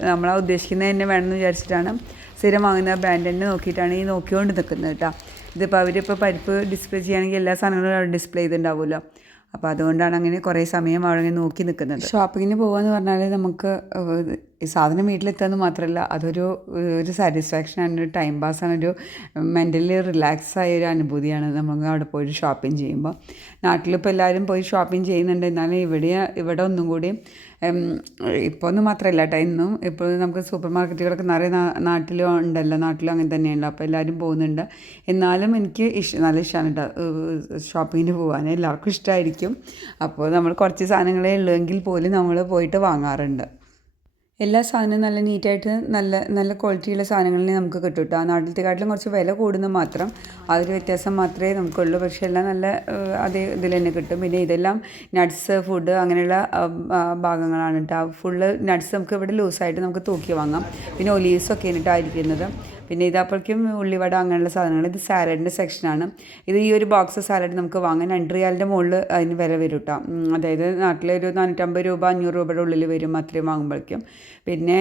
നമ്മളാ ഉദ്ദേശിക്കുന്നത് തന്നെ വേണമെന്ന് വിചാരിച്ചിട്ടാണ് സ്ഥിരം വാങ്ങുന്ന ബ്രാൻഡ് തന്നെ നോക്കിയിട്ടാണ് ഈ നോക്കിക്കൊണ്ട് നിൽക്കുന്നത് കേട്ടോ. ഇതിപ്പോൾ അവരിപ്പോൾ പരിപ്പ് ഡിസ്പ്ലേ ചെയ്യുകയാണെങ്കിൽ എല്ലാ സാധനങ്ങളും അവിടെ ഡിസ്പ്ലേ ചെയ്തിട്ടുണ്ടാവുമല്ലോ. അപ്പോൾ അതുകൊണ്ടാണ് അങ്ങനെ കുറേ സമയം അവിടെ നോക്കി നിൽക്കുന്നത്. ഷോപ്പിങ്ങിന് പോകുകയെന്ന് പറഞ്ഞാൽ നമുക്ക് ഈ സാധനം വീട്ടിലെത്തുക മാത്രമല്ല അതൊരു ഒരു സാറ്റിസ്ഫാക്ഷനാണ്, ഒരു ടൈം പാസ്സാണ്, ഒരു മെൻ്റലി റിലാക്സ് ആയ ഒരു അനുഭൂതിയാണ് നമ്മൾ അവിടെ പോയി ഷോപ്പിംഗ് ചെയ്യുമ്പോൾ. നാട്ടിലിപ്പോൾ എല്ലാവരും പോയി ഷോപ്പിംഗ് ചെയ്യുന്നുണ്ട്, എന്നാലും ഇവിടെ ഒന്നും കൂടി ഇപ്പോൾ ഒന്നും മാത്രമല്ല കേട്ടോ, ഇന്നും ഇപ്പോൾ നമുക്ക് സൂപ്പർ മാർക്കറ്റുകളൊക്കെ നിറയെ നാട്ടിലും ഉണ്ടല്ലോ, നാട്ടിലും അങ്ങനെ തന്നെയുണ്ടല്ലോ. അപ്പോൾ എല്ലാവരും പോകുന്നുണ്ട്. എന്നാലും എനിക്ക് നല്ല ഇഷ്ടമാണ് കേട്ടോ ഷോപ്പിങ്ങിന് പോകാൻ, എല്ലാവർക്കും ഇഷ്ടമായിരിക്കും. അപ്പോൾ നമ്മൾ കുറച്ച് സാധനങ്ങളേ ഉള്ളൂവെങ്കിൽ പോലും നമ്മൾ പോയിട്ട് വാങ്ങാറുണ്ട്. എല്ലാ സാധനവും നല്ല നീറ്റായിട്ട് നല്ല ക്വാളിറ്റിയുള്ള സാധനങ്ങളിൽ നമുക്ക് കിട്ടും കേട്ടോ. നാട്ടിലത്തെക്കാട്ടിലും കുറച്ച് വില കൂടുന്നത് മാത്രം, ആ ഒരു വ്യത്യാസം മാത്രമേ നമുക്കുള്ളൂ. പക്ഷേ എല്ലാം നല്ല അതേ ഇതിൽ തന്നെ കിട്ടും. പിന്നെ ഇതെല്ലാം നട്ട്സ്, ഫുഡ് അങ്ങനെയുള്ള ഭാഗങ്ങളാണ് കേട്ടോ. ഫുള്ള് നട്ട്സ് നമുക്ക് ഇവിടെ ലൂസായിട്ട് നമുക്ക് തൂക്കി വാങ്ങാം. പിന്നെ ഒലീവ്സൊക്കെയാണ് കേട്ടോ. പിന്നെ ഇതപ്പോഴേക്കും ഉള്ളിവട അങ്ങനെയുള്ള സാധനങ്ങൾ. ഇത് സാലഡിൻ്റെ സെക്ഷനാണ്. ഇത് ഈ ഒരു ബോക്സ് സാലഡ് നമുക്ക് വാങ്ങാൻ 2 റിയാലിൻ്റെ മുകളിൽ അതിന് വില വരും കേട്ടോ. അതായത് നാട്ടിലൊരു 450 രൂപ 500 രൂപയുടെ ഉള്ളിൽ വരും അത്രയും വാങ്ങുമ്പോഴേക്കും. പിന്നെ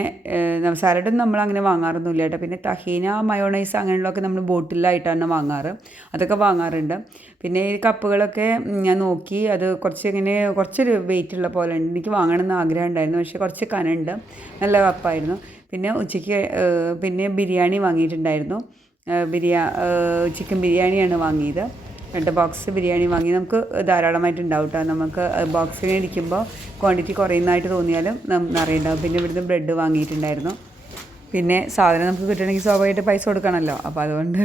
സാലഡൊന്നും നമ്മൾ അങ്ങനെ വാങ്ങാറൊന്നുമില്ല കേട്ടോ. പിന്നെ തഹീന, മയോണൈസ് അങ്ങനെയുള്ളതൊക്കെ നമ്മൾ ബോട്ടിലായിട്ടാണ് വാങ്ങാറ്, അതൊക്കെ വാങ്ങാറുണ്ട്. പിന്നെ ഈ കപ്പുകളൊക്കെ ഞാൻ നോക്കി, അത് കുറച്ചൊരു വെയിറ്റ് ഉള്ള പോലെ ഉണ്ട്. എനിക്ക് വാങ്ങണമെന്ന് ആഗ്രഹം ഉണ്ടായിരുന്നു, പക്ഷേ കുറച്ച് കനമുണ്ട്. നല്ല കപ്പായിരുന്നു. പിന്നെ ഉച്ചയ്ക്ക് പിന്നെ ബിരിയാണി വാങ്ങിയിട്ടുണ്ടായിരുന്നു. ചിക്കൻ ബിരിയാണിയാണ് വാങ്ങിയത്. 2 ബോക്സ് ബിരിയാണി വാങ്ങി. നമുക്ക് ധാരാളമായിട്ടുണ്ടാവും കേട്ടോ. നമുക്ക് ബോക്സിന് ഇരിക്കുമ്പോൾ ക്വാണ്ടിറ്റി കുറയുന്നതായിട്ട് തോന്നിയാലും നിറയുണ്ടാവും. പിന്നെ ഇവിടുന്ന് ബ്രെഡ് വാങ്ങിയിട്ടുണ്ടായിരുന്നു. പിന്നെ സാധനം നമുക്ക് കിട്ടണമെങ്കിൽ സ്വാഭാവികമായിട്ട് പൈസ കൊടുക്കണമല്ലോ, അപ്പോൾ അതുകൊണ്ട്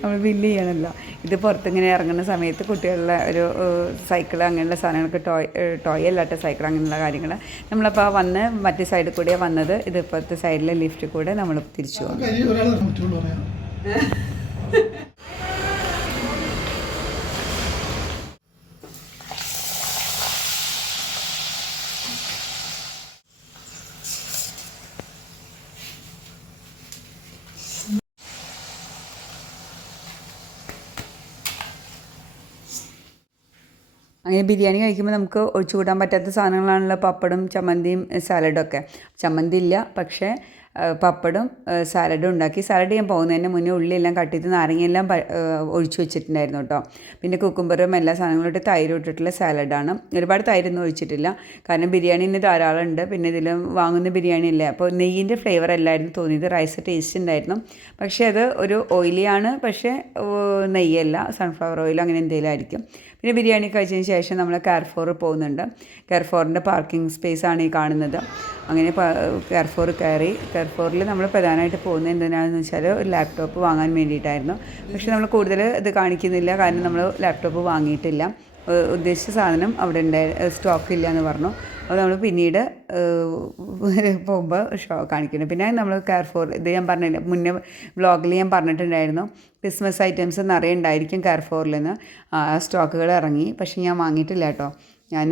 നമ്മൾ ബില്ല് ചെയ്യണമല്ലോ. ഇത് പുറത്തിങ്ങനെ ഇറങ്ങുന്ന സമയത്ത് കുട്ടികളുടെ ഒരു സൈക്കിൾ അങ്ങനെയുള്ള സാധനങ്ങൾക്ക് ടോയ് അല്ലാത്ത സൈക്കിൾ അങ്ങനെയുള്ള കാര്യങ്ങൾ നമ്മളപ്പോൾ വന്ന് മറ്റേ സൈഡിൽ കൂടെയാണ് വന്നത്. ഇത് ഇപ്പോഴത്തെ സൈഡിലെ ലിഫ്റ്റിൽ കൂടെ നമ്മൾ തിരിച്ചു പോകും. അങ്ങനെ ബിരിയാണി കഴിക്കുമ്പോൾ നമുക്ക് ഒഴിച്ചുകൂടാൻ പറ്റാത്ത സാധനങ്ങളാണല്ലോ പപ്പടും ചമ്മന്തിയും സാലഡൊക്കെ. ചമ്മന്തി ഇല്ല, പക്ഷേ പപ്പടും സാലഡും ഉണ്ടാക്കി. സാലഡ് ഞാൻ പോകുന്നതിന് മുന്നേ ഉള്ളിയെല്ലാം കട്ട് ചെയ്ത് നാരങ്ങയെല്ലാം ഒഴിച്ചു വെച്ചിട്ടുണ്ടായിരുന്നു കേട്ടോ. പിന്നെ കുക്കുംബറും എല്ലാ സാധനങ്ങളും ഇട്ട് തൈര് ഇട്ടിട്ടുള്ള സാലഡാണ്. ഒരുപാട് തൈരൊന്നും ഒഴിച്ചിട്ടില്ല, കാരണം ബിരിയാണി ഇന്ന് ധാരാളം ഉണ്ട്. പിന്നെ ഇതിൽ വാങ്ങുന്ന ബിരിയാണി അല്ലേ, അപ്പോൾ നെയ്യിൻ്റെ ഫ്ലേവർ അല്ലായിരുന്നു തോന്നിയത്. റൈസ് ടേസ്റ്റ് ഉണ്ടായിരുന്നു, പക്ഷേ അത് ഒരു ഓയിലിയാണ്, പക്ഷേ നെയ്യല്ല, സൺഫ്ലവർ ഓയിൽ അങ്ങനെ എന്തെങ്കിലും ആയിരിക്കും. പിന്നെ ബിരിയാണി കഴിച്ചതിന് ശേഷം നമ്മൾ കാർഫോർ പോകുന്നുണ്ട്. കാർഫോറിൻ്റെ പാർക്കിംഗ് സ്പേസാണ് ഈ കാണുന്നത്. അങ്ങനെ കാർഫോറിൽ നമ്മൾ പ്രധാനമായിട്ട് പോകുന്നത് എന്തിനാണെന്ന് വെച്ചാൽ ഒരു ലാപ്ടോപ്പ് വാങ്ങാൻ വേണ്ടിയിട്ടായിരുന്നു. പക്ഷേ നമ്മൾ കൂടുതൽ ഇത് കാണിക്കുന്നില്ല, കാരണം നമ്മൾ ലാപ്ടോപ്പ് വാങ്ങിയിട്ടില്ല. ഉദ്ദേശിച്ച സാധനം അവിടെ സ്റ്റോക്ക് ഇല്ല എന്ന് പറഞ്ഞു. അപ്പോൾ നമ്മൾ പിന്നീട് പോകുമ്പോൾ കാണിക്കണം. പിന്നെ നമ്മൾ കാർഫോർ, ഇത് ഞാൻ പറഞ്ഞില്ല മുന്നേ വ്ളോഗിൽ ഞാൻ പറഞ്ഞിട്ടുണ്ടായിരുന്നു, ക്രിസ്മസ് ഐറ്റംസ് നിറയെ ഉണ്ടായിരിക്കും കാർഫോറിൽ നിന്ന്. സ്റ്റോക്കുകൾ ഇറങ്ങി, പക്ഷേ ഞാൻ വാങ്ങിയിട്ടില്ല കേട്ടോ. ഞാൻ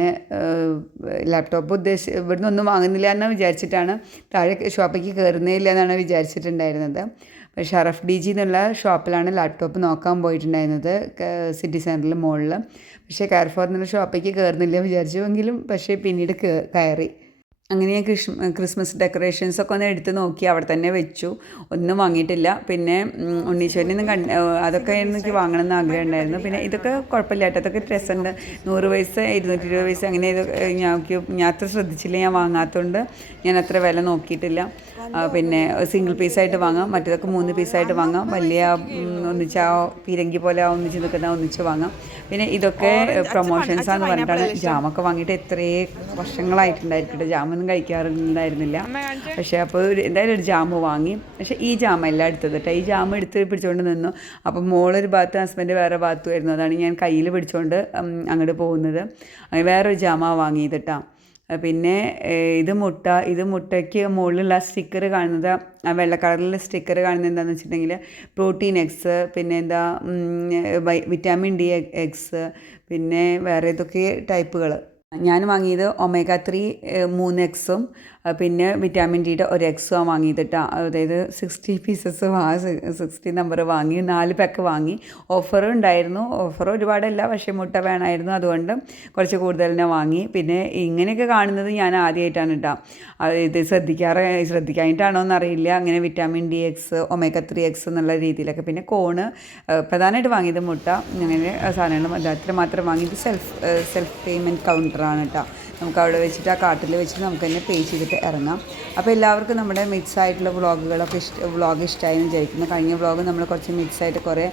ലാപ്ടോപ്പ് ഇവിടുന്ന് ഒന്നും വാങ്ങുന്നില്ല എന്ന് വിചാരിച്ചിട്ടാണ്, താഴെ ഷോപ്പിലേക്ക് കയറുന്നേ ഇല്ല എന്നാണ് വിചാരിച്ചിട്ടുണ്ടായിരുന്നത്. ഷറഫ് DG എന്നുള്ള ഷോപ്പിലാണ് ലാപ്ടോപ്പ് നോക്കാൻ പോയിട്ടുണ്ടായിരുന്നത്, സിറ്റി സെൻറ്ററിൽ മുകളിൽ. പക്ഷേ കാർഫോർ എന്നുള്ള ഷോപ്പിലേക്ക് കയറുന്നില്ല വിചാരിച്ചുവെങ്കിലും പക്ഷേ പിന്നീട് കയറി. അങ്ങനെ ഞാൻ ക്രിസ്മസ് ഡെക്കറേഷൻസൊക്കെ ഒന്ന് എടുത്ത് നോക്കി, അവിടെ തന്നെ വെച്ചു. ഒന്നും വാങ്ങിയിട്ടില്ല. പിന്നെ ഉണ്ണീശ്വരനൊന്നും അതൊക്കെ എനിക്ക് വാങ്ങണമെന്ന് ആഗ്രഹം ഉണ്ടായിരുന്നു. പിന്നെ ഇതൊക്കെ കുഴപ്പമില്ല കേട്ടോ, അതൊക്കെ രസമുണ്ട്. 100 പൈസ 220 പൈസ അങ്ങനെ ഇതൊക്കെ ഞാൻ അത്ര ശ്രദ്ധിച്ചില്ല, ഞാൻ വാങ്ങാത്തതുകൊണ്ട് ഞാൻ അത്ര വില നോക്കിയിട്ടില്ല. പിന്നെ സിംഗിൾ പീസായിട്ട് വാങ്ങാം, മറ്റേതൊക്കെ 3 പീസായിട്ട് വാങ്ങാം. വലിയ ഒന്നിച്ച് പീരങ്കി പോലെ ഒന്നിച്ച് നിൽക്കുന്ന ഒന്നിച്ച് വാങ്ങാം. പിന്നെ ഇതൊക്കെ പ്രൊമോഷൻസാന്ന് പറഞ്ഞിട്ടാണ്. ജാമൊക്കെ വാങ്ങിയിട്ട് എത്രയേ വർഷങ്ങളായിട്ടുണ്ടായിരിക്കട്ടെ, ജാമൊന്നും കഴിക്കാറുണ്ടായിരുന്നില്ല. പക്ഷേ അപ്പോൾ എന്തായാലും ഒരു ജാമ് വാങ്ങി. പക്ഷേ ഈ ജാമല്ല എടുത്തത് കേട്ടോ. ഈ ജാമ് എടുത്ത് പിടിച്ചുകൊണ്ട് നിന്നു. അപ്പം മോളൊരു ഭാഗത്ത്, ഹസ്ബൻഡ് വേറെ ഭാഗത്ത് വരുന്നു. അതാണ് ഞാൻ കയ്യിൽ പിടിച്ചുകൊണ്ട് അങ്ങോട്ട് പോകുന്നത്. അങ്ങനെ വേറൊരു ജാമ വാങ്ങിയത് കേട്ടോ. പിന്നെ ഇത് മുട്ടയ്ക്ക് മുകളിലുള്ള സ്റ്റിക്കർ കാണുന്നത്, ആ വെള്ള കളറിലുള്ള സ്റ്റിക്കർ കാണുന്നത് എന്താണെന്ന് വെച്ചിട്ടുണ്ടെങ്കിൽ പ്രോട്ടീൻ എഗ്സ്, പിന്നെ എന്താ വിറ്റാമിൻ D എഗ്സ്, പിന്നെ വേറെ ഏതൊക്കെ ടൈപ്പുകൾ. ഞാൻ വാങ്ങിയത് ഒമേഗ 3 3 എഗ്സും പിന്നെ വിറ്റാമിൻ ഡിയുടെ ഒരു എക്സും വാങ്ങിയത് കേട്ടോ. അതായത് 60 പീസസ് 60 നമ്പർ വാങ്ങി, 4 പാക്ക് വാങ്ങി. ഓഫർ ഉണ്ടായിരുന്നു, ഓഫർ ഒരുപാടല്ല, പക്ഷേ മുട്ട വേണമായിരുന്നു, അതുകൊണ്ട് കുറച്ച് കൂടുതൽ തന്നെ വാങ്ങി. പിന്നെ ഇങ്ങനെയൊക്കെ കാണുന്നത് ഞാൻ ആദ്യമായിട്ടാണ് കേട്ടോ. ഇത് ശ്രദ്ധിക്കാനായിട്ടാണോ എന്നറിയില്ല. അങ്ങനെ vitamin D X, omega 3 X എന്നുള്ള രീതിയിലൊക്കെ. പിന്നെ കോണ് പ്രധാനമായിട്ട് വാങ്ങിയത് മുട്ട, അങ്ങനെ സാധനങ്ങളും അത്ര മാത്രം വാങ്ങിയത്. സെൽഫ് പേയ്മെൻറ്റ് കൗണ്ടറാണ് കേട്ടോ. നമുക്ക് അവിടെ വെച്ചിട്ട് ആ കാട്ടിൽ വെച്ചിട്ട് നമുക്ക് തന്നെ പേ ചെയ്തിട്ട് ഇറങ്ങാം. അപ്പോൾ എല്ലാവർക്കും നമ്മുടെ മിക്സ് ആയിട്ടുള്ള വ്ളോഗ് ഇഷ്ടമായി എന്ന് വിചാരിക്കുന്നു. കഴിഞ്ഞ വ്ളോഗ് നമ്മൾ കുറച്ച് മിക്സ് ആയിട്ട് കുറേ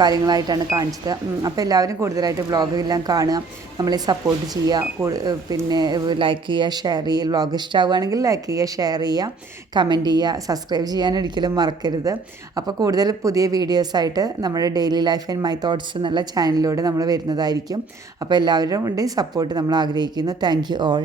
കാര്യങ്ങളായിട്ടാണ് കാണിച്ചത്. അപ്പോൾ എല്ലാവരും കൂടുതലായിട്ട് വ്ളോഗ് എല്ലാം കാണുക, നമ്മളെ സപ്പോർട്ട് ചെയ്യുക, പിന്നെ ലൈക്ക് ചെയ്യുക, ഷെയർ ചെയ്യുക. വ്ളോഗ് ഇഷ്ടമാവുകയാണെങ്കിൽ ലൈക്ക് ചെയ്യുക, ഷെയർ ചെയ്യുക, കമൻറ്റ് ചെയ്യുക, സബ്സ്ക്രൈബ് ചെയ്യാൻ ഒരിക്കലും മറക്കരുത്. അപ്പോൾ കൂടുതൽ പുതിയ വീഡിയോസായിട്ട് നമ്മുടെ daily life and my thoughts എന്നുള്ള ചാനലിലൂടെ നമ്മൾ വരുന്നതായിരിക്കും. അപ്പോൾ എല്ലാവരും സപ്പോർട്ട് നമ്മൾ ആഗ്രഹിക്കുന്നു. Thank you all.